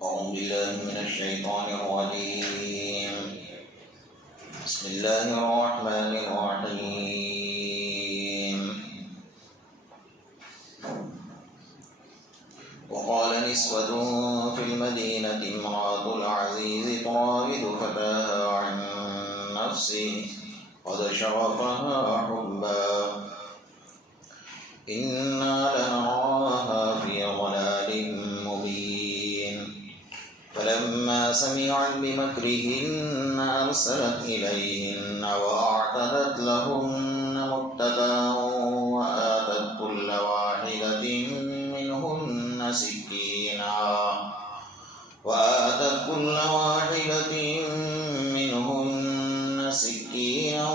أعوذ بالله من الشيطان الرجيم. بسم الله الرحمن الرحيم. وقال نسوة في المدينة امرأة العزيز تراود فتاها عن نفسه قد شغفها حبا إنا لنراها في ضلال مبين. فلما سمعت بمكرهن أرسلت إليهن وأعتدت لهن متكئا وآتت كل واحدة منهن سكينا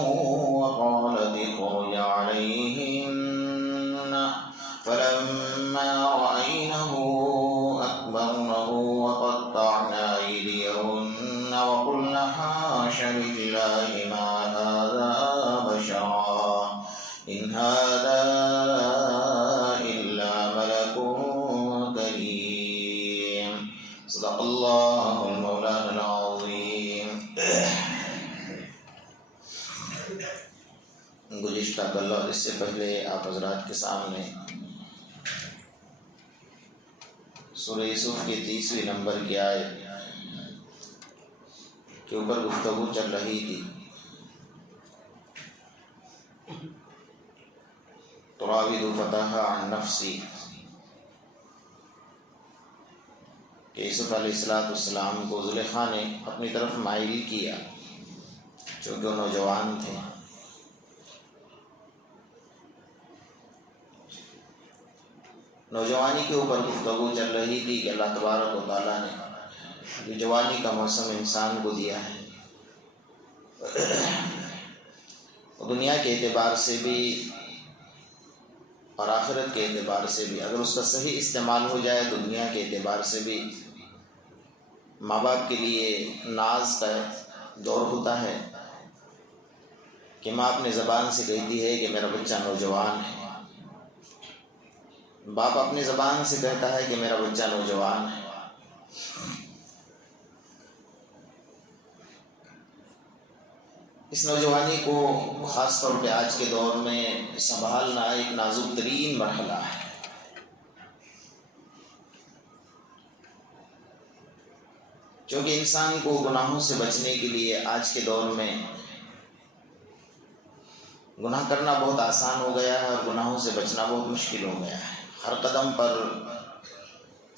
وقالت اخرج عليهن. فلما رأينه أكبرنه وقطعن أيديهن وقلن حاش لله ما هذا بشرا إن هذا إلا ملك كريم. صدق الله المولانا العظيم. گزشتہ کل اور اس سے پہلے آپ حضرات کے سامنے سورہ یوسف کی 30ویں نمبر کی آیت کے اوپر گفتگو چل رہی تھی. تراود فتاها عن نفسی کہ یوسف علیہ السلام کو زلیخا نے اپنی طرف مائل کیا چونکہ وہ نوجوان تھے. نوجوانی کے اوپر گفتگو چل رہی تھی کہ اللہ تبارک و تعالیٰ نے جو جوانی کا موسم انسان کو دیا ہے وہ دنیا کے اعتبار سے بھی اور آخرت کے اعتبار سے بھی اگر اس کا صحیح استعمال ہو جائے تو دنیا کے اعتبار سے بھی ماں باپ کے لیے ناز کا دور ہوتا ہے کہ ماں اپنے زبان سے کہتی ہے کہ میرا بچہ نوجوان ہے، باپ اپنی زبان سے کہتا ہے کہ میرا بچہ نوجوان ہے. اس نوجوانی کو خاص طور پہ آج کے دور میں سنبھالنا ایک نازک ترین مرحلہ ہے. کیونکہ انسان کو گناہوں سے بچنے کے لیے آج کے دور میں گناہ کرنا بہت آسان ہو گیا ہے اور گناہوں سے بچنا بہت مشکل ہو گیا ہے. ہر قدم پر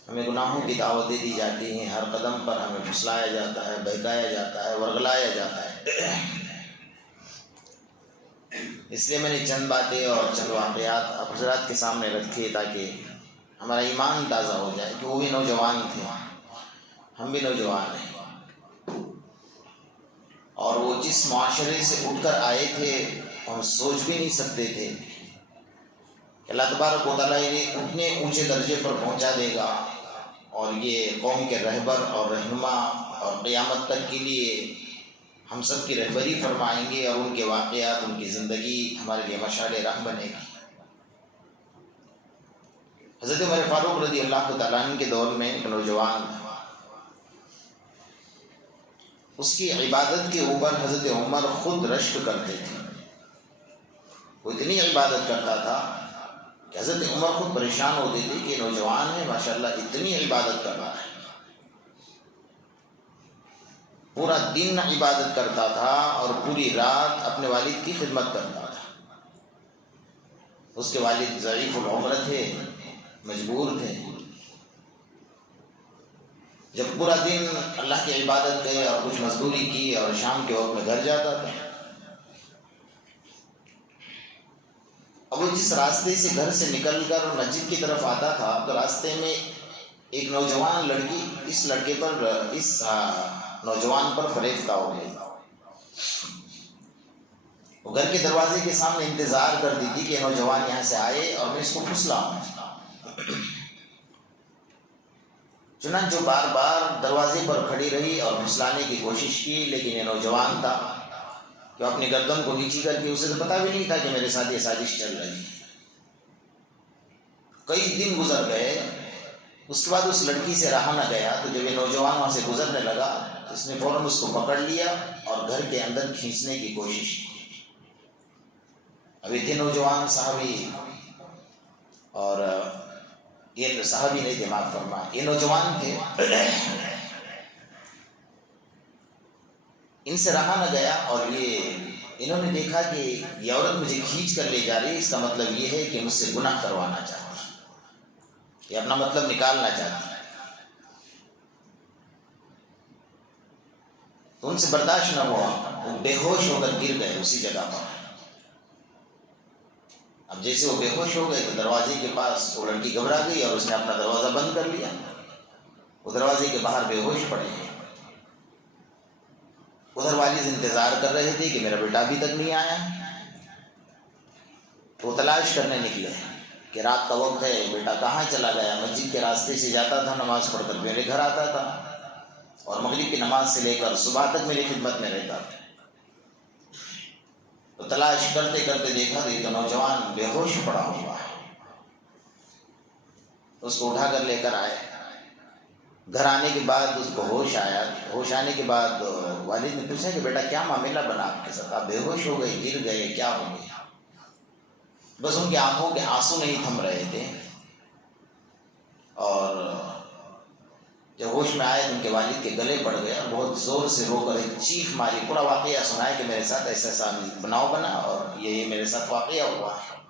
ہمیں گناہوں کی دعوتیں دی جاتی ہیں، ہر قدم پر ہمیں پھسلایا جاتا ہے، بہکایا جاتا ہے، ورغلایا جاتا ہے. اس لیے میں نے چند باتیں اور چند واقعات آپ حضرات کے سامنے رکھے تاکہ ہمارا ایمان تازہ ہو جائے کہ وہ بھی نوجوان تھے، ہم بھی نوجوان ہیں، اور وہ جس معاشرے سے اٹھ کر آئے تھے ہم سوچ بھی نہیں سکتے تھے کہ اللہ تبارک و تعالیٰ انہیں اتنے اونچے درجے پر پہنچا دے گا اور یہ قوم کے رہبر اور رہنما اور قیامت تک کے لیے ہم سب کی رہبری فرمائیں گے اور ان کے واقعات، ان کی زندگی ہمارے لیے مشعل راہ بنے گی. حضرت عمر فاروق رضی اللہ تعالیٰ عنہ کے دور میں ایک نوجوان تھا. اس کی عبادت کے اوپر حضرت عمر خود رشک کرتے تھے. وہ اتنی عبادت کرتا تھا کہ حضرت عمر خود پریشان ہوتے تھے کہ نوجوان ہے ماشاءاللہ اتنی عبادت کر رہا ہے. پورا دن عبادت کرتا تھا اور پوری رات اپنے والد کی خدمت کرتا تھا. اس کے والد ضعیف العمر تھے، مجبور تھے. جب پورا دن اللہ کی عبادت گئے اور کچھ مزدوری کی اور شام کے وقت میں گھر جاتا تھا. اب وہ جس راستے سے گھر سے نکل کر مسجد کی طرف آتا تھا تو راستے میں ایک نوجوان لڑکی اس نوجوان پر فریفتہ ہو گئی. وہ گھر کے دروازے کے سامنے انتظار کرتی تھی کہ نوجوان یہاں سے آئے اور میں اس کو پھسلاؤں. چنانچہ بار بار دروازے پر کھڑی رہی اور پھسلانے کی کوشش کی، لیکن یہ نوجوان تھا کہ اپنی گردن کو نیچی کر کے، اسے تو پتہ بھی نہیں تھا کہ میرے ساتھ یہ سازش چل رہی ہے. کئی دن گزر گئے اس کے بعد اس لڑکی سے رہا نہ گیا، تو جب یہ نوجوان وہاں سے گزرنے لگا تو اس نے فوراً اس کو پکڑ لیا اور گھر کے اندر کھینچنے کی کوشش کی۔ اب یہ تھے نوجوان صحابی، اور یہ صحابی نہیں تھے، معاف فرما، یہ نوجوان تھے، ان سے رہا نہ گیا، اور انہوں نے دیکھا کہ یہ عورت مجھے کھینچ کر لے جا رہی ہے، اس کا مطلب یہ ہے کہ مجھ سے گناہ کروانا چاہتی ہے، یہ اپنا مطلب نکالنا چاہتی ہے۔ تو ان سے برداشت نہ ہوا، وہ بے ہوش ہو کر گر گئے اسی جگہ پر۔ اب جیسے وہ بے ہوش ہو گئے تو دروازے کے پاس وہ لڑکی گھبرا گئی اور اس نے اپنا دروازہ بند کر لیا، وہ دروازے کے باہر بے ہوش پڑے ہیں۔ ادھر والد انتظار کر رہے تھے کہ میرا بیٹا ابھی تک نہیں آیا، تو وہ تلاش کرنے نکلے کہ رات کا وقت ہے، بیٹا کہاں چلا گیا۔ مسجد کے راستے سے جاتا تھا، نماز پڑھ کر میرے گھر آتا تھا، اور مغرب کی نماز سے لے کر صبح تک میری خدمت میں رہتا تھا۔ تو تلاش کرتے کرتے دیکھا تو یہ تو نوجوان بے ہوش پڑا ہوا ہے۔ اس کو اٹھا کر لے کر آئے، گھر آنے کے بعد اس کو ہوش آیا۔ ہوش آنے کے بعد والد نے پوچھا کہ بیٹا کیا معاملہ بنا آپ کے ساتھ، آپ بے ہوش ہو گئے، گر گئے، کیا ہو گیا؟ بس ان کی آنکھوں کے آنسو نہیں تھم رہے تھے، اور جب ہوش میں آئے تو ان کے والد کے گلے پڑ گئے اور بہت زور سے رو کر ایک چیخ ماری، پورا واقعہ سنایا کہ میرے ساتھ ایسا ایسا بناؤ بنا اور یہ میرے ساتھ واقعہ ہوا ہے۔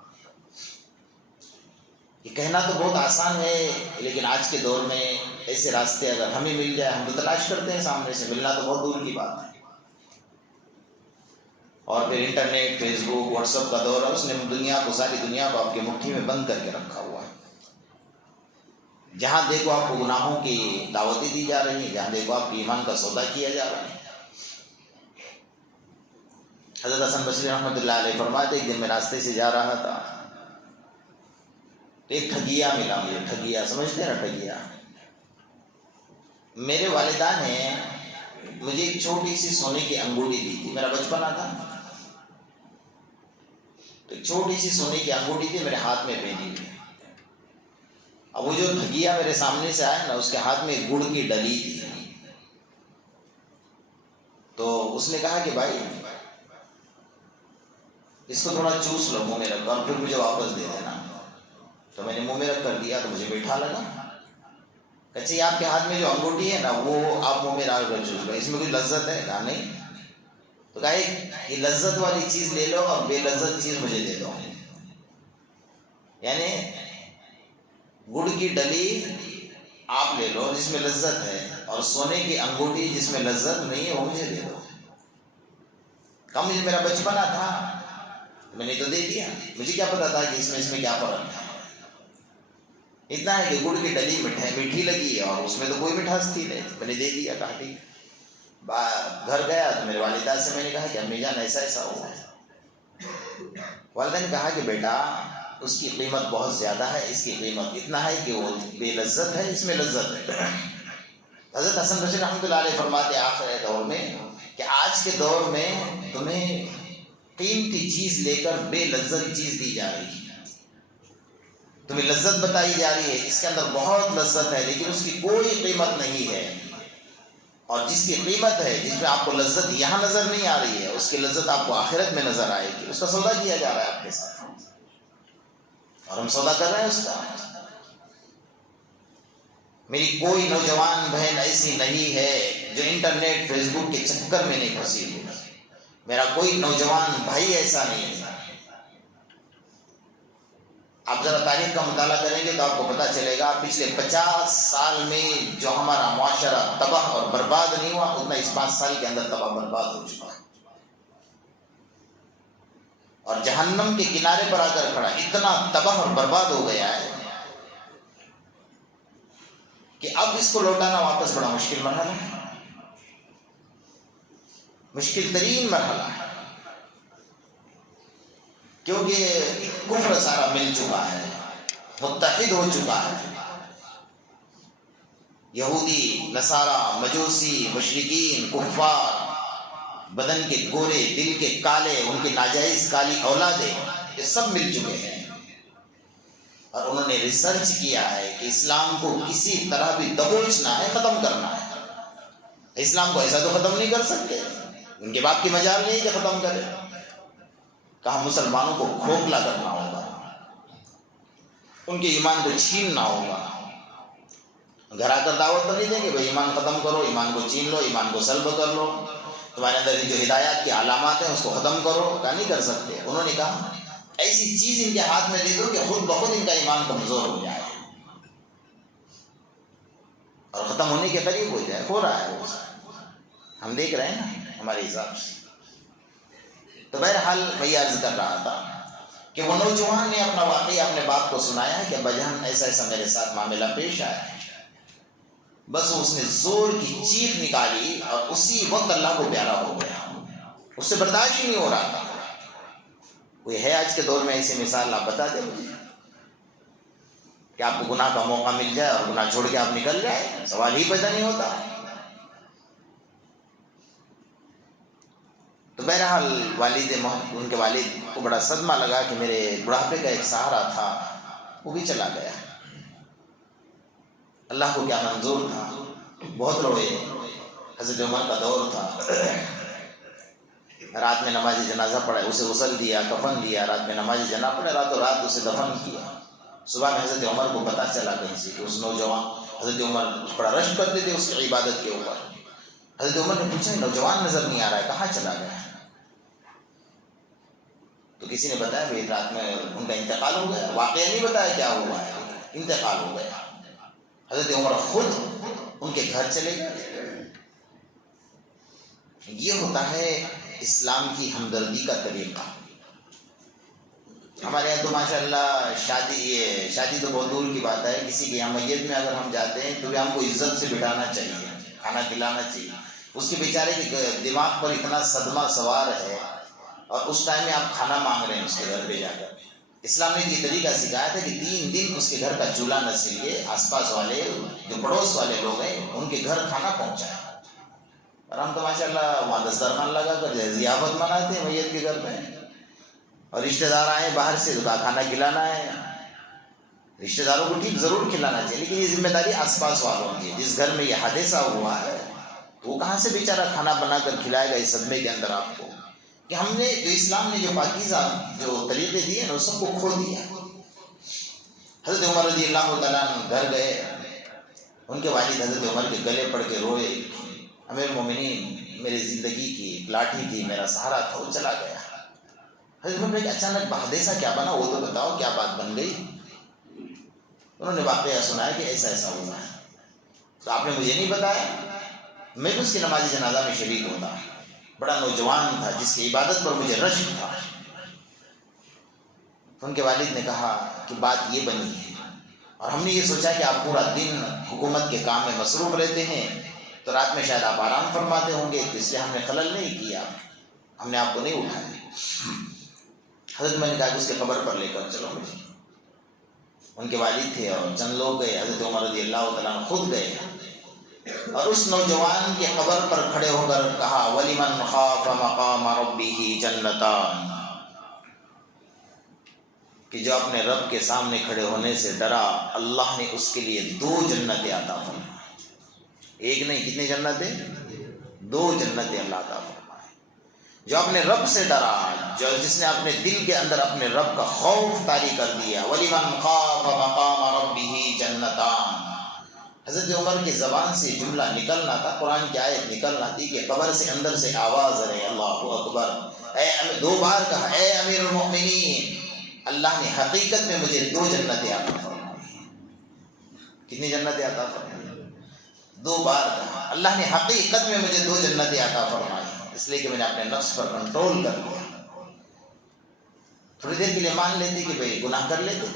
یہ کہنا تو بہت آسان ہے، لیکن آج کے دور میں ایسے راستے اگر ہمیں مل جائے، ہم تو تلاش کرتے ہیں سامنے سے، ملنا تو بہت دور کی بات ہے۔ اور پھر انٹرنیٹ، فیس بک، واٹس ایپ کا دور ہے، اس نے دنیا کو، ساری دنیا کو آپ کی مٹھی میں بند کر کے رکھا ہوا ہے۔ جہاں دیکھو آپ کو گناہوں کی دعوتیں دی جا رہی ہیں، جہاں دیکھو آپ کی ایمان کا سودا کیا جا رہا ہے۔ حضرت حسن بصری رحمۃ اللہ علیہ فرماتے ایک دن میں راستے سے جا رہا تھا تو ایک ٹھگیا ملا مجھے، ٹھگیا سمجھتے ہیں نا، ٹھگیا۔ میرے والدہ نے مجھے ایک چھوٹی سی سونے کی انگوٹھی دی تھی، میرا بچپنا تھا، تو ایک چھوٹی سی سونے کی انگوٹھی تھی میرے ہاتھ میں پہنی ہوئی۔ اب وہ جو ٹھگیا میرے سامنے سے آیا نا، اس کے ہاتھ میں گڑ کی ڈلی تھی، تو اس نے کہا کہ بھائی اس کو تھوڑا چوس لو منہ میں رکھ کر اور پھر مجھے واپس دے دینا۔ تو میں نے منہ میں رکھ کر دیا تو مجھے میٹھا لگا۔ کہتے آپ کے ہاتھ میں جو انگوٹھی ہے نا، وہ آپ منہ میں ڈال کر چوس لو، اس میں کوئی لذت ہے؟ کہا نہیں۔ تو کہا یہ لذت والی چیز لے لو اور بے لذت چیز مجھے دے دو، یعنی گڑ کی ڈلی آپ لے لو جس میں لذت ہے، اور سونے کی انگوٹھی جس میں لذت نہیں ہے وہ مجھے دے دو۔ کہا مجھے میرا بچپنا تھا، میں نے تو دے دیا، مجھے کیا پتا تھا کہ اس میں کیا فرق ہے۔ اتنا ہے کہ گڑ کی ڈلی میٹھی لگی اور اس میں تو کوئی مٹھاس تھی نہیں، میں نے دے دیا۔ کہا ٹھیک۔ گھر گیا تو میرے والدہ سے میں نے کہا کہ امی جان ایسا ایسا ہوا ہے۔ والدہ نے کہا کہ بیٹا اس کی قیمت بہت زیادہ ہے، اس کی قیمت اتنا ہے کہ وہ بے لذت ہے، اس میں لذت ہے۔ حضرت حسن بصری رحمۃ اللہ علیہ فرماتے آخر دور میں کہ آج کے دور میں تمہیں قیمتی چیز لے کر بے لذت چیز دی جا رہی ہے، تمہیں لذت بتائی جا رہی ہے، اس کے اندر بہت لذت ہے لیکن اس کی کوئی قیمت نہیں ہے، اور جس کی قیمت ہے، جس میں آپ کو لذت یہاں نظر نہیں آ رہی ہے، اس کی لذت آپ کو آخرت میں نظر آئے گی۔ اس کا سودا کیا جا رہا ہے آپ کے ساتھ، اور ہم سودا کر رہے ہیں اس کا۔ میری کوئی نوجوان بہن ایسی نہیں ہے جو انٹرنیٹ، فیس بک کے چکر میں نہیں پھنسی ہوئی، میرا کوئی نوجوان بھائی ایسا نہیں ہے۔ آپ ذرا تاریخ کا مطالعہ کریں گے تو آپ کو پتہ چلے گا پچھلے 50 سال میں جو ہمارا معاشرہ تباہ اور برباد نہیں ہوا، اتنا اس 5 سال کے اندر تباہ برباد ہو چکا ہے، اور جہنم کے کنارے پر آ کر کھڑا، اتنا تباہ اور برباد ہو گیا ہے کہ اب اس کو لوٹانا واپس بڑا مشکل مرحلہ ہے، مشکل ترین مرحلہ ہے، کیونکہ کفر سارا مل چکا ہے، متحد ہو چکا ہے۔ یہودی، نصارہ، مجوسی، مشرکین، کفار، بدن کے گورے، دل کے کالے، ان کی ناجائز کالی اولادیں، یہ سب مل چکے ہیں۔ اور انہوں نے ریسرچ کیا ہے کہ اسلام کو کسی طرح بھی دبوچنا ہے، ختم کرنا ہے۔ اسلام کو ایسا تو ختم نہیں کر سکتے، ان کے باپ کی مجال نہیں کہ ختم کرے۔ کہا مسلمانوں کو کھوکھلا کرنا ہوگا، ان کے ایمان کو چھیننا ہوگا۔ گھر آ کر دعوت تو نہیں دیں گے بھائی ایمان ختم کرو، ایمان کو چھین لو، ایمان کو سلب کر لو، تمہارے اندر جو ہدایات کی علامات ہیں اس کو ختم کرو، کہا نہیں کر سکتے۔ انہوں نے کہا ایسی چیز ان کے ہاتھ میں دے دو کہ خود بخود ان کا ایمان کمزور ہو جائے اور ختم ہونے کے قریب ہو جائے۔ ہو رہا ہے وہ، ہم دیکھ رہے ہیں نا ہمارے حساب سے۔ تو بہرحال میں عرض کر رہا تھا کہ وہ نوجوان نے اپنا واقعہ اپنے باپ کو سنایا کہ ابا جان ایسا ایسا میرے ساتھ معاملہ پیش آیا ہے۔ بس اس نے زور کی چیخ نکالی اور اسی وقت اللہ کو پیارا ہو گیا، اس سے برداشت ہی نہیں ہو رہا تھا۔ کوئی ہے آج کے دور میں ایسی مثال؟ آپ بتا دیں مجھے کہ آپ کو گناہ کا موقع مل جائے اور گناہ چھوڑ کے آپ نکل جائے، سوال ہی پیدا نہیں ہوتا۔ تو بہرحال ان کے والد کو بڑا صدمہ لگا کہ میرے بڑھاپے کا ایک سہارا تھا وہ بھی چلا گیا۔ اللہ کو کیا منظور تھا، بہت روئے۔ حضرت عمر کا دور تھا، رات میں نماز جنازہ پڑھا، اسے غسل دیا، کفن دیا، رات میں نماز جنازہ پڑھا، راتوں رات اسے دفن کیا۔ صبح میں حضرت عمر کو پتہ چلا کہیں سے کہ اس نوجوان، حضرت عمر بڑا رشک کرتے تھے اس کی عبادت کے اوپر۔ حضرت عمر نے پوچھا نوجوان نظر نہیں آ رہا ہے، کہاں چلا گیا؟ تو کسی نے بتایا بھائی رات میں ان کا انتقال ہو گیا۔ واقعہ نہیں بتایا کیا ہوا ہے، انتقال ہو گیا۔ حضرت عمر خود ان کے گھر چلے گئے۔ یہ ہوتا ہے اسلام کی ہمدردی کا طریقہ۔ ہمارے یہاں تو ماشاءاللہ شادی تو بہت دور کی بات ہے، کسی کے یہاں میت میں اگر ہم جاتے ہیں تو بھی ہم کو عزت سے بٹھانا چاہیے، کھانا کھلانا چاہیے۔ اس کے بیچارے کے دماغ پر اتنا صدمہ سوار ہے اور اس ٹائم میں آپ کھانا مانگ رہے ہیں اس کے گھر پہ جا کر۔ اسلام نے یہ طریقہ سکھایا تھا کہ 3 دن اس کے گھر کا چولہا نہ سلیے، آس پاس والے جو پڑوس والے لوگ ہیں ان کے گھر کھانا پہنچائے۔ اور ہم تو ماشاءاللہ وہاں دسترخوان لگا کر ضیافت مناتے ہیں میت کے گھر میں، اور رشتہ دار آئے باہر سے تو کھانا کھلانا ہے۔ رشتہ داروں کو ٹھیک ضرور کھلانا چاہیے، لیکن یہ ذمہ داری آس پاس والوں کی ہے۔ جس گھر میں یہ حادثہ ہوا ہے وہ کہاں سے بیچارہ کھانا بنا کر کھلائے گا اس صدمے کے اندر آپ کو، کہ ہم نے جو اسلام نے جو پاکیزہ جو طریقے دیے ہیں اس سب کو کھو دیا۔ حضرت عمر رضی اللہ تعالیٰ عنہ گھر گئے، ان کے والد حضرت عمر کے گلے پڑ کے روئے، امیر المومنین میری زندگی کی ایک لاٹھی تھی، میرا سہارا تھا، وہ چلا گیا۔ حضرت عمر نے اچانک حادثہ کیا بنا وہ تو بتاؤ، کیا بات بن گئی؟ انہوں نے واقعہ سنایا کہ ایسا ایسا ہوا ہے۔ تو آپ نے مجھے نہیں بتایا، میں بھی اس کی نماز جنازہ میں شریک ہوتا۔ بڑا نوجوان تھا جس کی عبادت پر مجھے رشک تھا۔ ان کے والد نے کہا کہ بات یہ بنی ہے، اور ہم نے یہ سوچا کہ آپ پورا دن حکومت کے کام میں مصروف رہتے ہیں تو رات میں شاید آپ آرام فرماتے ہوں گے، تو اس لیے ہم نے خلل نہیں کیا، ہم نے آپ کو نہیں اٹھایا۔ حضرت میں نے کہا کہ اس کے قبر پر لے کر چلو مجھے۔ ان کے والد تھے اور چند لوگ گئے، حضرت عمر رضی اللہ تعالیٰ عنہ خود گئے اور اس نوجوان کے قبر پر کھڑے ہو کر کہا وَلِمَنْ خَافَ مَقَامَ رَبِّهِ جَنَّتَانِ، کہ جو اپنے رب کے سامنے کھڑے ہونے سے ڈرا اللہ نے اس کے لیے 2 جنتیں عطا فرمائیں۔ ایک نہیں، کتنی جنتیں؟ 2 جنتیں اللہ عطا فرمائیں۔ جو اپنے رب سے ڈرا، جس نے اپنے دل کے اندر اپنے رب کا خوف طاری کر دیا، وَلِمَنْ خَافَ مَقَامَ رَبِّهِ جَنَّتَانِ۔ حضرت عمر کی زبان سے جملہ نکلنا تھا، قرآن کی آیت نکلنا تھی کہ قبر سے اندر سے آواز رہے اللہ اکبر، 2 بار کہا اے امیر المؤمنین، اللہ نے حقیقت میں مجھے 2 جنتیں عطا فرمائی۔ کتنی جنتیں عطا فرمائی؟ 2 بار کہا اللہ نے حقیقت میں مجھے 2 جنتیں عطا فرمائی، اس لیے کہ میں نے اپنے نفس پر کنٹرول کر لیا۔ تھوڑی دیر کے لیے مان لیتے کہ بھئی گناہ کر لیتے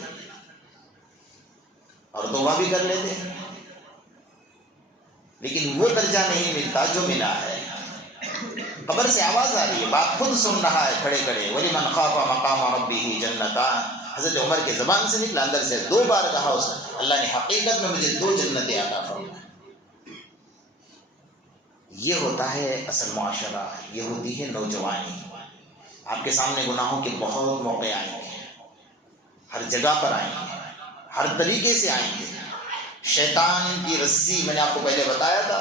اور توبہ بھی کر لیتے، لیکن وہ درجہ نہیں ملتا جو ملا ہے۔ قبر سے آواز آ رہی ہے، باپ خود سن رہا ہے کھڑے کھڑے، وَلِمَنْ خَافَ مَقَامَ رَبِّهِ جَنَّتَانِ۔ حضرت عمر کے زبان سے نکلا، اندر سے 2 بار کہا اس نے اللہ نے حقیقت میں مجھے 2 جنتیں عطا فرمائیں۔ یہ ہوتا ہے اصل معاشرہ، یہ ہوتی ہے نوجوانی۔ آپ کے سامنے گناہوں کے بہت موقع آئیں گے، ہر جگہ پر آئیں گے، ہر طریقے سے آئیں گے. شیطان کی رسی، میں نے آپ کو پہلے بتایا تھا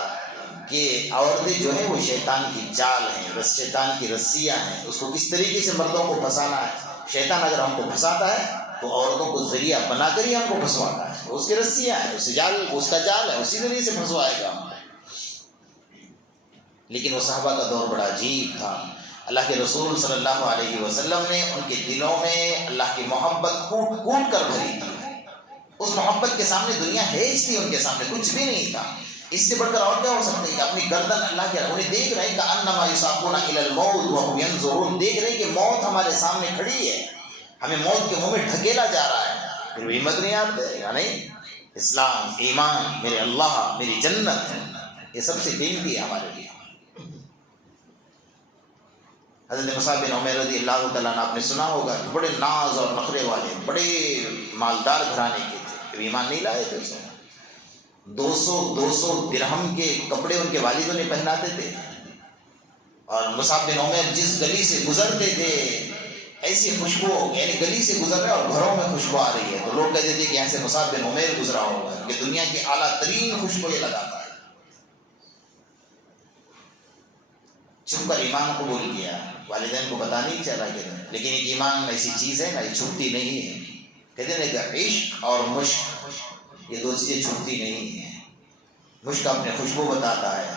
کہ عورتیں جو ہیں وہ شیطان کی جال ہیں، شیطان کی رسیاں ہیں. اس کو کس طریقے سے مردوں کو پھنسانا ہے. شیطان اگر ہم کو پھنساتا ہے تو عورتوں کو ذریعہ بنا کر ہی ہم کو پھنسواتا ہے. اس کی رسیاں ہیں، اس کا جال ہے، اسی ذریعے سے پھنسوائے گا. لیکن وہ صحابہ کا دور بڑا عجیب تھا. اللہ کے رسول صلی اللہ علیہ وسلم نے ان کے دلوں میں اللہ کی محبت کوٹ کوٹ کر بھری تھی. اس محبت کے سامنے دنیا ہیج تھی، ان کے سامنے کچھ بھی نہیں تھا. اس سے بڑھ کر اور کیا ہو سکتا ہے کہ اپنی گردن اللہ کے انہیں دیکھ رہے ہیں کأنما یساقون الی الموت وهم ينظرون، دیکھ رہے ہیں کہ موت ہمارے سامنے کھڑی ہے، ہمیں موت کے منہ میں ڈھکیلا جا رہا ہے، پھر بھی ہمت نہیں آتے. نہیں، اسلام، ایمان، میرے اللہ، میری جنت، یہ سب سے قیمتی ہے ہمارے لیے. حضرت مصعب بن عمیر رضی اللہ تعالیٰ عنہ آپ نے سنا ہوگا کہ بڑے ناز اور نخرے والے، بڑے مالدار گھرانے کے تھے، کہ ایمان نہیں لائے تھے. 200 درہم کے کپڑے ان کے والد انہیں پہناتے تھے. اور مصعب بن عمیر جس گلی سے گزرتے تھے ایسی خوشبو، یعنی گلی سے گزر رہے اور گھروں میں خوشبو آ رہی ہے تو لوگ کہتے تھے کہ یہاں سے مصعب بن عمیر گزرا ہوگا، کہ دنیا کی اعلیٰ ترین خوشبو یہ لگاتا ہے. چھپ کر ایمان قبول کیا، والدین کو پتا نہیں چلا کہ لیکن ایک ایمان ایسی چیز ہے نا، یہ چھپتی نہیں ہے. کہتے ہیں کہ عشق اور مشق یہ دو چیزیں چھپتی نہیں ہیں. مشق اپنے خوشبو بتاتا ہے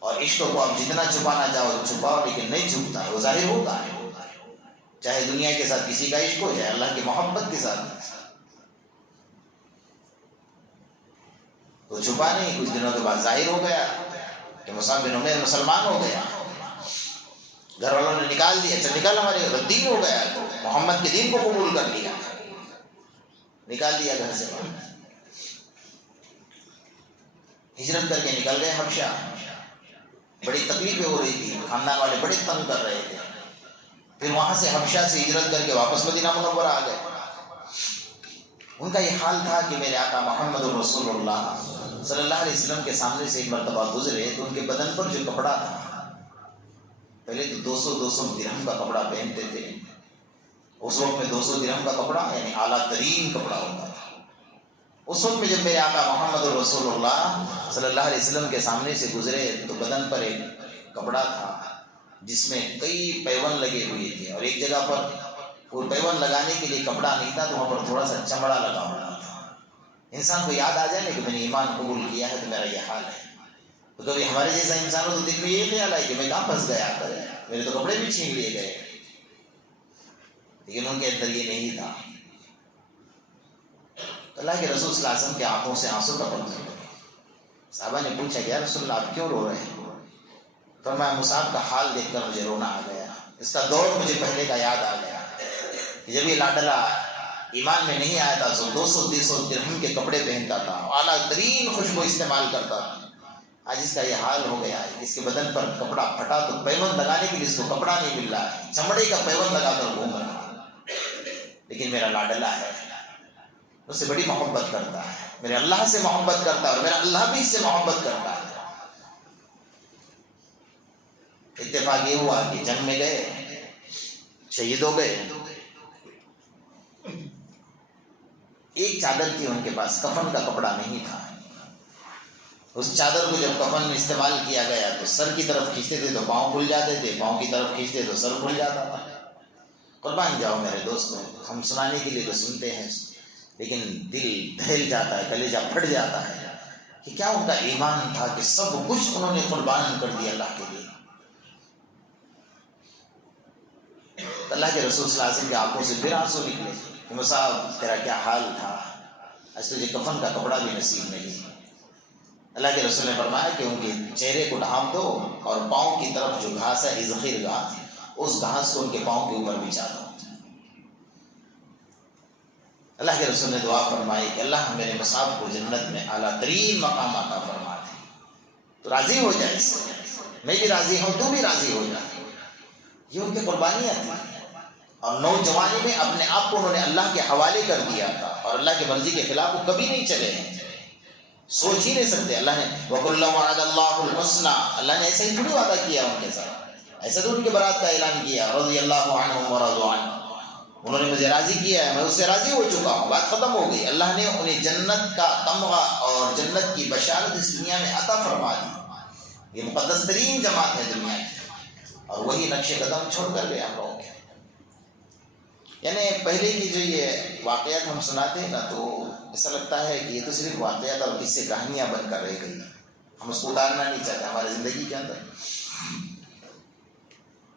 اور عشق کو آپ جتنا چھپانا چاہو چھپاؤ، لیکن نہیں چھپتا ہے، وہ ظاہر ہوتا ہے. چاہے دنیا کے ساتھ کسی کا عشق ہو، چاہے اللہ کی محبت کے ساتھ، تو چھپا نہیں. کچھ دنوں کے بعد ظاہر ہو گیا کہ مصعب بن عمیر مسلمان ہو گیا. گھر والوں نے نکال دیا، اچھا نکال، ہمارے دین ہو گیا، تو محمد کے دین کو قبول کر لیا، نکال دیا گھر سے. ہجرت کر کے نکل گئے حبشہ. بڑی تکلیفیں ہو رہی تھی، خاندان والے بڑے تنگ کر رہے تھے. پھر وہاں سے حبشہ سے ہجرت کر کے واپس مدینہ منورہ آ گئے. ان کا یہ حال تھا کہ میرے آقا محمد رسول اللہ صلی اللہ علیہ وسلم کے سامنے سے ایک مرتبہ گزرے تو ان کے بدن پر جو کپڑا تھا، پہلے تو 200 درہم کا کپڑا پہنتے تھے. اس وقت میں 200 درہم کا کپڑا یعنی اعلیٰ ترین کپڑا ہوتا تھا. اس وقت میں جب میرے آقا محمد رسول اللہ صلی اللہ علیہ وسلم کے سامنے سے گزرے تو بدن پر ایک کپڑا تھا جس میں کئی پیون لگے ہوئے تھے، اور ایک جگہ پر وہ پیون لگانے کے لیے کپڑا نہیں تھا تو وہاں پر تھوڑا سا چمڑا لگا ہوا تھا. انسان کو یاد آ جائے نا کہ میں نے ایمان قبول کیا ہے تو میرا یہ حال ہے. تو کبھی ہمارے جیسا انسان ہو تو دل میں یہ خیال آئے کہ میں کہاں پھنس گیا، میرے تو کپڑے بھی چھین لیے گئے. لیکن ان کے اندر یہ نہیں تھا. اللہ کے رسول صلی اللہ علیہ وسلم کے آنکھوں سے آنسو ٹپکنے لگے. صحابہ نے پوچھا کہ یا رسول اللہ آپ کیوں رو رہے ہیں؟ فرمایا مصعب کا حال دیکھ کر مجھے رونا آ گیا. اس کا دور مجھے پہلے کا یاد آ گیا کہ جب یہ لاڈلا ایمان میں نہیں آیا تھا تو 200 درہم کے کپڑے پہنتا تھا، اعلیٰ ترین خوشبو استعمال کرتا تھا. آج اس کا یہ حال ہو گیا ہے، اس کے بدن پر کپڑا پھٹا تو پیون لگانے کے لیے اس کو کپڑا نہیں مل رہا ہے، چمڑے کا پیون لگا کر گھوم رہا ہے. لیکن میرا لاڈلا ہے، اس سے بڑی محبت کرتا ہے، میرے اللہ سے محبت کرتا ہے اور میرا اللہ بھی اس سے محبت کرتا ہے. اتفاق یہ ہوا کہ جنگ میں گئے، شہید ہو گئے. ایک چادر تھی ان کے پاس، کفن کا کپڑا نہیں تھا. اس چادر کو جب کفن میں استعمال کیا گیا تو سر کی طرف کھینچتے تھے تو پاؤں کھل جاتے تھے، پاؤں کی طرف کھینچتے تو سر کھل جاتا تھا. قربان جاؤ میرے دوستوں، ہم سنانے کے لیے تو سنتے ہیں لیکن دل دہل جاتا ہے، کلیجہ پھٹ جاتا ہے کہ کیا ان کا ایمان تھا کہ سب کچھ انہوں نے قربان کر دیا اللہ کے لیے. اللہ کے رسول صلی اللہ علیہ وسلم کے آنکھوں سے پھر آنسو نکلے کہ مصعب تیرا کیا حال تھا، آج تجھے کفن کا کپڑا بھی نصیب نہیں. اللہ کے رسول نے فرمایا کہ ان کے چہرے کو ڈھانپ دو اور پاؤں کی طرف جو گھاس ہے ازخیر گھاس، اس گھاس کو ان کے پاؤں کے اوپر بچھا دو. اللہ کے رسول نے دعا فرمائی کہ اللہ میرے مصعب کو جنت میں اعلیٰ ترین مقام عطا فرما دے. تو راضی ہو جائے، اس سے میں بھی راضی ہوں، تو بھی راضی ہو جائے. یہ ان کی قربانیاں تھیں اور نوجوانی میں اپنے آپ کو انہوں نے اللہ کے حوالے کر دیا تھا اور اللہ کی مرضی کے خلاف وہ کبھی نہیں چلے ہیں. سوچ ہی نہیں سکتے. اللہ نے وَكُلًّا وَعَدَ اللَّهُ الْحُسْنَى، اللہ نے ایسا ہی تھوڑی وعدہ کیا ان کے ساتھ، ایسا تو ان کے برات کا اعلان کیا رضی اللہ عنہم ورضوا عنہ. انہوں نے مجھے راضی کیا ہے، میں اس سے راضی ہو چکا ہوں، بات ختم ہو گئی۔ اللہ نے انہیں جنت کا تمغہ اور جنت کی بشارت اس دنیا میں عطا فرما دی۔ یہ مقدس ترین جماعت ہے دنیا کی، اور وہی نقش قدم چھوڑ کر گئے ہم لوگوں کے۔ یعنی پہلے کی جو یہ واقعات ہم سناتے ہیں نا، تو ایسا لگتا ہے کہ یہ تو صرف واقعات اور قصے کہانیاں بن کر رہ گئی، ہم اس کو اتارنا نہیں چاہتے ہماری زندگی کے اندر۔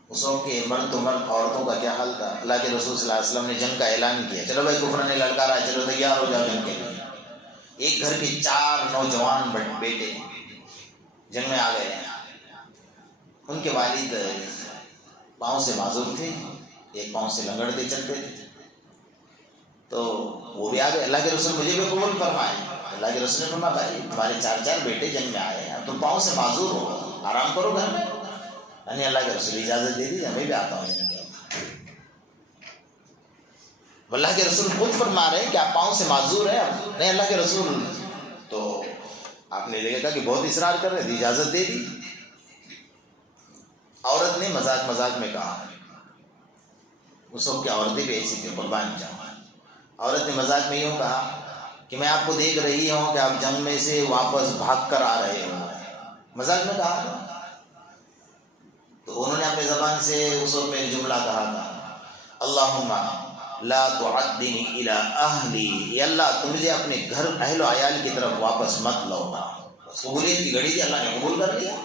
اس وقت کے مرد تو مرد، عورتوں کا کیا حال تھا۔ اللہ کے رسول صلی اللہ علیہ وسلم نے جنگ کا اعلان کیا، چلو بھائی کفر نے للکارا ہے، چلو تیار ہو جاؤ جنگ کے لیے۔ ایک گھر کے 4 نوجوان بیٹے جنگ میں آ گئے ہیں۔ ان کے والد پاؤں سے معذور تھے، ایک پاؤں سے لنگڑتے چلتے تھے، تو وہ بھی آ گئے۔ اللہ کے رسول مجھے بھی قبول فرمائے۔ اللہ کے رسول نے فرمایا بھائی تمہارے 4 بیٹے جنگ میں آئے ہیں، تم پاؤں سے معذور ہو، آرام کرو گھر میں۔ یعنی اللہ کے رسول اجازت دے دیجیے، میں بھی آتا ہوں جنگ کے اندر۔ اللہ کے رسول خود فرما رہے ہیں کہ آپ پاؤں سے معذور ہیں۔ نہیں اللہ کے رسول، تو آپ نے دیکھا کہ بہت اصرار کر رہے تھے، اجازت دے دی۔ عورت نے مذاق مذاق میں کہا، اس وقت کی عورتیں بھی ایسی تھیں، قربان جاؤں، عورت نے مذاق میں یوں کہا کہ میں آپ کو دیکھ رہی ہوں کہ آپ جنگ میں سے واپس بھاگ کر آ رہے ہو۔ مذاق میں کہا تو انہوں نے اپنے زبان سے اس وقت میں جملہ کہا تھا، اللہم لا تعدنی الی اہلی، یا اللہ تم مجھے اپنے گھر اہل و عیال کی طرف واپس مت لوٹا۔ قبولیت کی گھڑی تھی، اللہ نے قبول کر لیا۔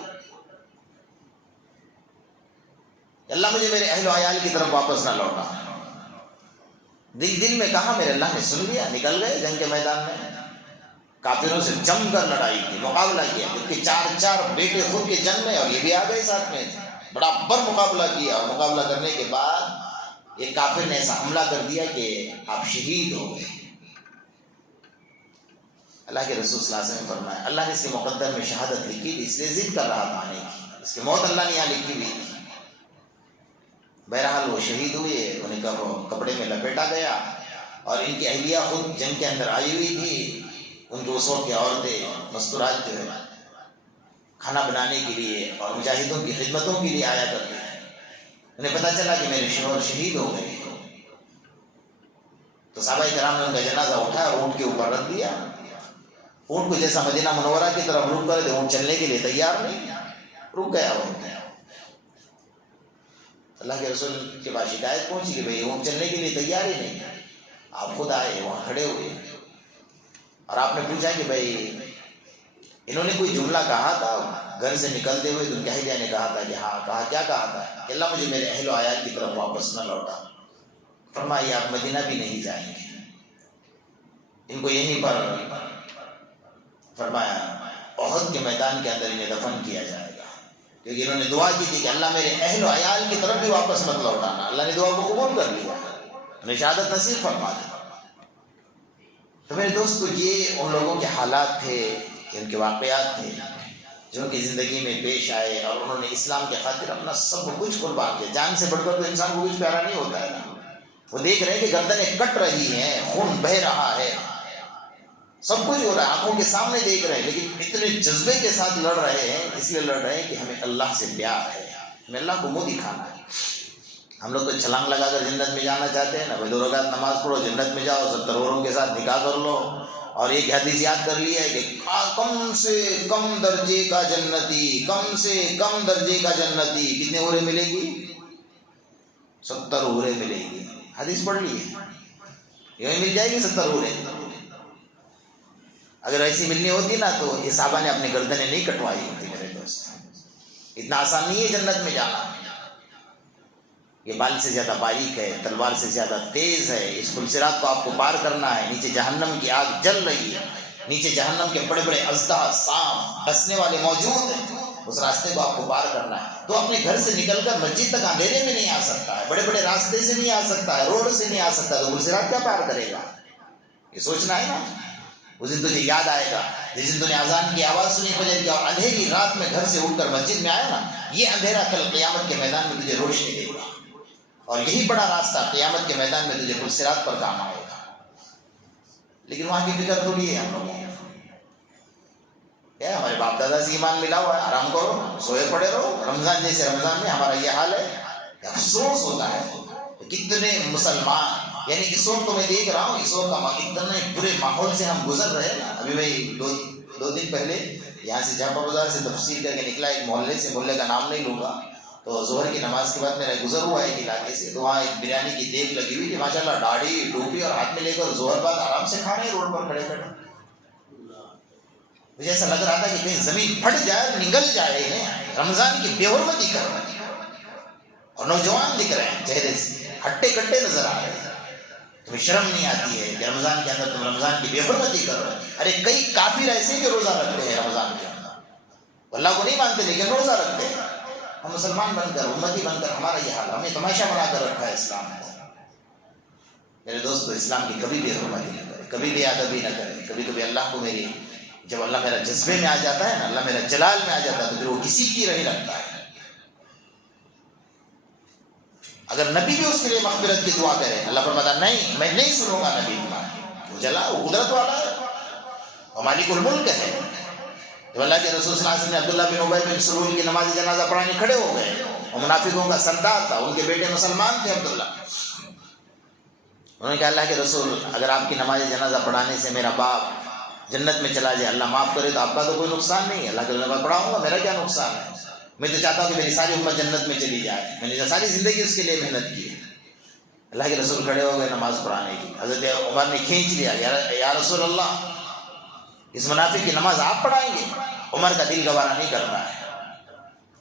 اللہ مجھے میرے اہل و عیال کی طرف واپس نہ لوٹا۔ دل میں کہا، میرے اللہ نے سن لیا۔ نکل گئے جنگ کے میدان میں، کافروں سے جم کر لڑائی کی، مقابلہ کیا، کیونکہ 4 بیٹے خود کے جنگ میں اور یہ بھی آ گئے ساتھ میں، بڑا بر مقابلہ کیا، اور مقابلہ کرنے کے بعد ایک کافر نے ایسا حملہ کر دیا کہ آپ شہید ہو گئے۔ اللہ کے رسول صلی اللہ علیہ وسلم نے فرمایا، اللہ نے اس کے مقدر میں شہادت لکھی تھی، اس لیے ضد کر رہا تھا آنے کی، اس کی موت اللہ نے یہاں لکھی ہوئی تھی۔ بہرحال وہ شہید ہوئے، انہیں کپڑے میں لپیٹا گیا، اور ان کی اہلیہ خود جنگ کے اندر آئی ہوئی تھی۔ ان کے اس وقت کی عورتیں مستورات جو ہے کھانا بنانے کے لیے اور مجاہدوں کی خدمتوں کے لیے آیا کرتی ہیں۔ انہیں پتہ چلا کہ میرے شوہر شہید ہو گئے، تو صحابہ کرام نے ان کا جنازہ اٹھایا اور اونٹ کے اوپر رکھ دیا۔ اونٹ کو جیسا مدینہ منورہ کی طرف رک کر اونٹ چلنے کے لیے تیار نہیں، رک گیا اونٹ۔ اللہ کے رسول کے پاس شکایت پہنچی کہ بھئی اونٹ چلنے کے لیے تیار ہی نہیں۔ آپ خود آئے، وہاں کھڑے ہوئے، اور آپ نے پوچھا کہ بھئی انہوں نے کوئی جملہ کہا تھا گھر سے نکلتے ہوئے؟ تو ان کی اہلیہ نے کہا تھا کہ ہاں کہا، کیا کہا تھا کہ اللہ مجھے میرے اہل و عیال کی طرف واپس نہ لوٹا۔ فرمایا آپ مدینہ بھی نہیں جائیں گے، ان کو یہیں پر فرمایا احد کے میدان کے اندر انہیں دفن کیا جائے گا، کیونکہ انہوں نے دعا کی تھی کہ اللہ میرے اہل و عیال کی طرف بھی واپس مت لوٹانا۔ اللہ نے دعا کو قبول کر لیا، انہیں شہادت نصیب فرما دی۔ تو میرے دوستو، یہ ان لوگوں کے حالات تھے، ان کے واقعات تھے جو ان کی زندگی میں پیش آئے، اور انہوں نے اسلام کے خاطر اپنا سب کچھ قربان کیا۔ جان سے بڑھ کر تو انسان کو کچھ پیارا نہیں ہوتا ہے نا۔ وہ دیکھ رہے ہیں کہ گردنیں کٹ رہی ہیں، خون بہہ رہا ہے، سب کچھ ہو رہا ہے، آنکھوں کے سامنے دیکھ رہے ہیں، لیکن اتنے جذبے کے ساتھ لڑ رہے ہیں، اس لیے لڑ رہے ہیں کہ ہمیں اللہ سے پیار ہے، ہمیں اللہ کو منہ دکھانا ہے۔ ہم لوگ تو چھلانگ لگا کر جنت میں جانا چاہتے ہیں نا، 2 رکعت نماز پڑھو جنت میں جاؤ، 70 حوروں کے ساتھ نکاح کر لو، اور ایک حدیث یاد کر لی ہے کہ کم سے کم درجے کا جنتی، کم سے کم درجے کا جنتی کتنے حوریں ملے گی؟ 70 حوریں ملے گی۔ حدیث پڑھ لی ہے، یوں مل جائے گی 70 حوریں۔ اگر ایسی ملنی ہوتی نا تو یہ صحابہ نے اپنی گردنیں نہیں کٹوائی ہوتی میرے دوست۔ اتنا آسان نہیں ہے جنت میں جانا، یہ بال سے زیادہ باریک ہے، تلوار سے زیادہ تیز ہے۔ اس پلسرات کو آپ کو پار کرنا ہے، نیچے جہنم کی آگ جل رہی ہے، نیچے جہنم کے بڑے بڑے اژدہا، سانپ، ڈسنے والے موجود ہیں، اس راستے کو آپ کو پار کرنا ہے۔ تو اپنے گھر سے نکل کر مسجد تک اندھیرے میں نہیں آ سکتا ہے، بڑے بڑے راستے سے نہیں آ سکتا ہے، روڈ سے نہیں آ سکتا، تو پلسرات کیا پار کرے گا؟ یہ سوچنا ہے نا۔ اس دن تجھے یاد آئے گا جس دن تم نے اذان کی آواز سنی فجر کی، اور اندھیری رات میں گھر سے اٹھ کر مسجد میں آیا نا، یہ اندھیرا کل قیامت کے میدان میں تجھے روشنی دے گا، اور یہی بڑا راستہ قیامت کے میدان میں تجھے پلسرات پر کام آئے گا۔ لیکن وہاں کی فکر تھوڑی ہے ہم لوگوں کو، کیا ہمارے باپ دادا سے ایمان ملا ہوا ہے، آرام کرو، سوئے پڑے رہو۔ رمضان جیسے رمضان میں ہمارا یہ حال ہے، افسوس ہوتا ہے۔ کتنے مسلمان، یعنی اس وقت تو میں دیکھ رہا ہوں اس وقت اتنے برے ماحول سے ہم گزر رہے ہیں نا. ابھی میں دو دن پہلے یہاں سے جھاپا بازار سے تفسیر کر کے نکلا ایک محلے سے، محلے کا نام نہیں لوں گا، تو ظہر کی نماز کے بعد میرا گزر ہوا ایک علاقے سے، تو وہاں ایک بریانی کی دیگ لگی ہوئی تھی، ماشاء اللہ داڑھی ٹوپی اور ہاتھ میں لے کر ظہر بعد آرام سے کھا رہے ہیں روڈ پر کھڑے کھڑے. مجھے ایسا لگ رہا تھا کہ کہیں زمین پھٹ جائے نگل جائے انہیں، رمضان کی بے حرمتی کر رہے ہیں. اور نوجوان دکھ رہے ہیں چہرے سے ہٹے کٹے نظر آ رہے ہیں. تمہیں شرم نہیں آتی ہے کہ رمضان کے اندر تم رمضان کی بے حرمتی کر رہے ہیں؟ ارے کئی کافر ایسے کہ روزہ رکھتے ہیں رمضان کے اندر، اللہ کو نہیں مانتے لیکن روزہ رکھتے ہیں. ہم مسلمان بن کر امتی بن کر ہمارا یہ حال، ہمیں تماشا بنا کر رکھا ہے اسلام کو. میرے دوستو اسلام کی کبھی بے حرمتی نہ کرے، کبھی بے ادبی نہ کرے. کبھی کبھی اللہ کو جب اللہ میرا جذبے میں آ جاتا ہے نا، اللہ میرا جلال میں آ جاتا ہے تو پھر وہ کسی کی نہیں رکھتا ہے. اگر نبی بھی اس کے لیے مغفرت کی دعا کرے، اللہ فرماتا نہیں میں نہیں سنوں گا نبی تمہاری. وہ جلا وہ قدرت والا ہے اور مالک الملک ہے. جب اللہ کے رسول صلی اللہ علیہ وسلم نے عبداللہ بن ابی بن سلول کی نماز جنازہ پڑھانے کھڑے ہو گئے، اور منافقوں کا سردار تھا، ان کے بیٹے مسلمان تھے عبداللہ. انہوں نے کہا اللہ کے رسول اگر آپ کی نماز جنازہ پڑھانے سے میرا باپ جنت میں چلا جائے، اللہ معاف کرے، تو آپ کا تو کوئی نقصان نہیں ہے. اللہ کے رسول پڑھاؤں گا، میرا کیا نقصان ہے؟ میں تو چاہتا ہوں کہ میری ساری امت جنت میں چلی جائے، میں نے ساری زندگی اس کے لیے محنت کی ہے. اللہ کے رسول کھڑے ہو گئے نماز پڑھانے کی. حضرت عمر نے کھینچ لیا، یا رسول اللہ اس منافق کی نماز آپ پڑھائیں گے؟ عمر کا دل گوارا نہیں کرتا ہے.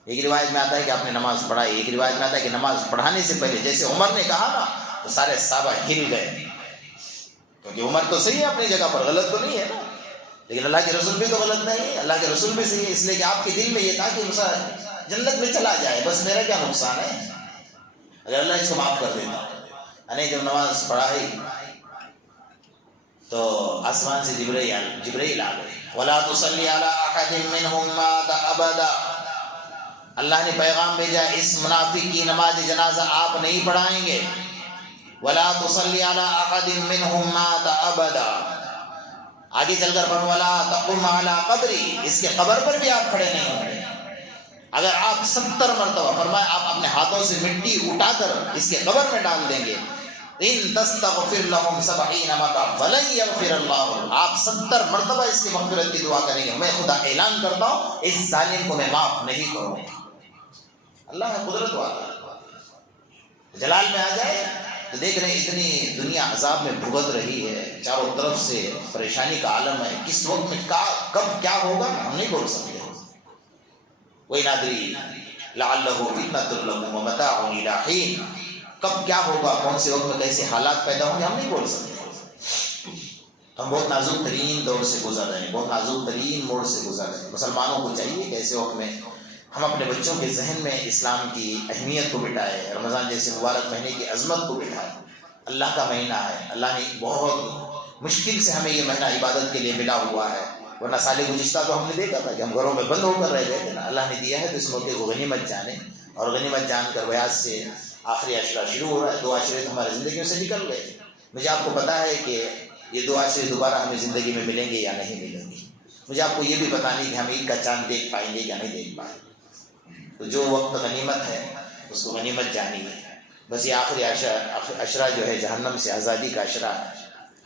ایک روایت میں آتا ہے کہ آپ نے نماز پڑھائی، ایک روایت میں آتا ہے کہ نماز پڑھانے سے پہلے جیسے عمر نے کہا نا تو سارے صحابہ ہل گئے، کیونکہ عمر تو صحیح ہے اپنی جگہ پر، غلط تو نہیں ہے نا، لیکن اللہ کے رسول بھی تو غلط نہیں ہے، اللہ کے رسول بھی صحیح ہے. اس لیے کہ آپ کے دل میں یہ تھا کہ جنت میں چلا جائے، بس میرا کیا نقصان ہے اگر اللہ اس کو معاف کر دیتا. یعنی جب نماز پڑھائی تو آسمان سے جبرائیل آ گئے. وَلَا تُصَلِّ عَلَىٰ أَحَدٍ مِّنْهُمْ مَاتَ أَبَدًا. اللہ نے پیغام بھیجا اس منافق کی نماز جنازہ آپ نہیں پڑھائیں گے. وَلَا تُصَلِّ عَلَىٰ أَحَدٍ مِّنْهُمْ مَاتَ أَبَدًا. آگے چل کر فرمایا وَلَا تَقُمْ عَلَىٰ قَبْرِي، اس کے قبر پر بھی آپ کھڑے نہیں ہوں گے. اگر آپ 70 مرتبہ فرمایا آپ اپنے ہاتھوں سے مٹی اٹھا کر اس کے قبر میں ڈال دیں گے، ان تستغفر لهم 70 مرہ فلن یغفر اللہ، آپ 70 مرتبہ اس کی مغفرت کی دعا کریں گے، میں خدا اعلان کرتا ہوں اس ظالم کو میں معاف نہیں کروں گا. اللہ ہے قدرت والا، جلال میں آ جائے تو دیکھ رہے ہیں اتنی دنیا عذاب میں بھگت رہی ہے، چاروں طرف سے پریشانی کا عالم ہے. کس وقت میں کب کیا ہوگا ہم نہیں بول سکتے. وَإِنْ أَدْرِي لَعَلَّهُ فِتْنَةٌ لَكُمْ وَمَتَاعٌ إِلَىٰ حِينٍ. کب کیا ہوگا، کون سے وقت میں کیسے حالات پیدا ہوں گے ہم نہیں بول سکتے. ہم بہت نازک ترین دور سے گزر رہے ہیں، بہت نازک ترین موڑ سے گزر رہے ہیں. مسلمانوں کو چاہیے کہ ایسے وقت میں ہم اپنے بچوں کے ذہن میں اسلام کی اہمیت کو بٹھائیں، رمضان جیسے مبارک مہینے کی عظمت کو بٹھائیں. اللہ کا مہینہ ہے، اللہ نے بہت مشکل سے ہمیں یہ مہینہ عبادت کے لیے ملا ہوا ہے، ورنہ سال گزشتہ تو ہم نے دیکھا تھا کہ ہم گھروں میں بند ہو کر رہ گئے تھے نا. اللہ نے دیا ہے تو اس موقع کو غنیمت جانیں، اور غنیمت جان کر بیاض سے آخری عشرہ شروع ہو رہا ہے. 2 عشرے تو ہماری زندگیوں سے نکل گئے. مجھے آپ کو پتا ہے کہ یہ 2 عشرے دوبارہ ہمیں زندگی میں ملیں گے یا نہیں ملیں گے. مجھے آپ کو یہ بھی پتا نہیں کہ ہم عید کا چاند دیکھ پائیں گے یا نہیں دیکھ پائیں گے. تو جو وقت غنیمت ہے اس کو غنیمت جانیے. بس یہ آخری عشرہ جو ہے جہنم سے آزادی کا عشرہ ہے.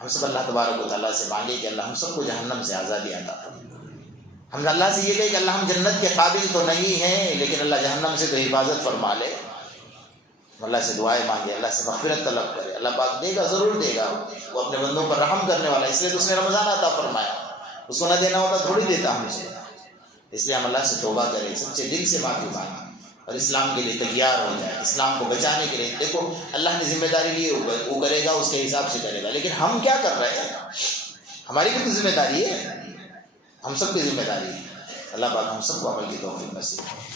ہم سب اللہ تبارک و تعالیٰ سے مانگے کہ اللہ ہم سب کو جہنم سے آزادی عطا فرمائے. ہم اللہ سے یہ کہیں کہ اللہ ہم جنت کے قابل تو نہیں ہیں لیکن اللہ جہنم سے تو حفاظت فرما لے. اللہ سے دعائیں مانگے، اللہ سے مغفرت طلب کرے. اللہ پاک دے گا، ضرور دے گا. وہ اپنے بندوں پر رحم کرنے والا، اس لیے تو اس نے رمضان عطا فرمایا. اس کو نہ دینا ہوتا تھوڑی دیتا ہم سے. اس لیے ہم اللہ سے توبہ کریں، سچے دل سے معافی مانگیں اور اسلام کے لیے تیار ہو جائے. اسلام کو بچانے کے لیے دیکھو اللہ نے ذمہ داری لی، وہ کرے گا، اس کے حساب سے کرے گا. لیکن ہم کیا کر رہے ہیں؟ ہماری بھی تو ذمہ داری ہے، ہم سب کی ذمہ داری ہے. اللہ پاک ہم سب کو عمل کی توفیق نصیب کرے.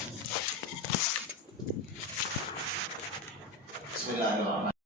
بسم اللہ الرحمن